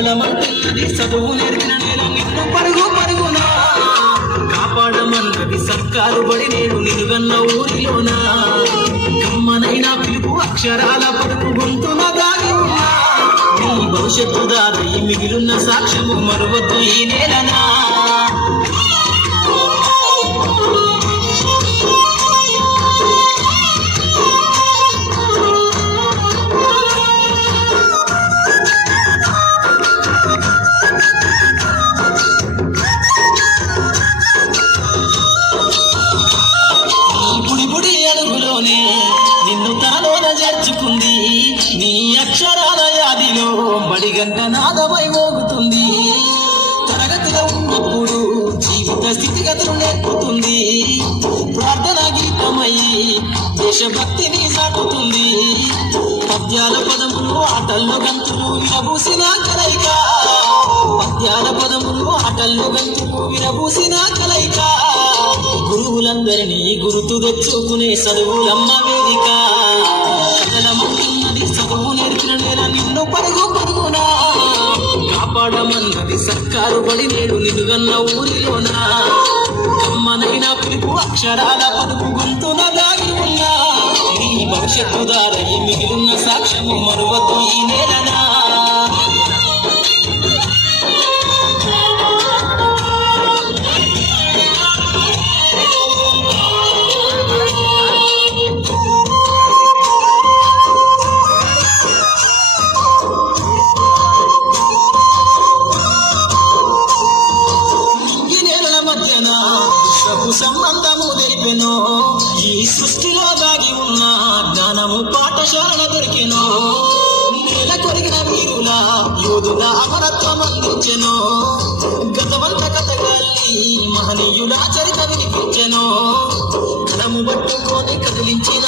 కదలమంటున్నది చదువు నేర్పిన నేల నిన్ను పరుగు పరుగునా కాపాడమన్నది సర్కారు బడి నేడు నిలుగన్న ఊరిలోనా కమ్మనైనా పిలుపు అక్షరాల పలుకు గొంతున దాగి ఉన్నా నీ భవిష్యత్తు దారి మిగిలిన సాక్ష్యము మరువద్దు ఈ నేలనా నిన్ను తనలోన చేర్చుకుంది నీ అక్షరాల యాదిలో బడిగంట నాదమై మోగుతుంది తరగతిలో ఉన్నప్పుడు జీవిత స్థితిగతులు నేర్పుతుంది ప్రార్థన గీతమయ్యి దేశభక్తిని సాటుతుంది పద్యాల పదములు ఆటల్లో గంతులు విరబూసిన కలయిక పద్యాల పదములు ఆటల్లో గంతులు విరబూసిన కలయిక గురువులందరినీ గుర్తు తెచ్చుకునే చదువులమ్మ వేదిక కదలమంటున్నది చదువు నేర్పిన నేల నిన్ను పరుగు పరుగునా కాపాడమన్నది సర్కారు బడి నేడు నిలుగన్న ఊరిలోనా కమ్మనైనా పిలుపు అక్షరాల పలుకు గొంతున దాగి ఉన్నా నీ భవిష్యత్తు దారి మిగిలిన సాక్ష్యము మరువద్దు ఈ నేలనా సంబంధము తెలిపెనో ఈ సృష్టిలో దాగి ఉన్న జ్ఞానము పాఠశాల దొరికెనో నేల కొరిగిన వీరుల యోధుల అమరత్వం అందించెనో గతవంత కథగాల్ని మహనీయుల చరిత వినిపించెనో కలము పట్టుకొని కదిలించిన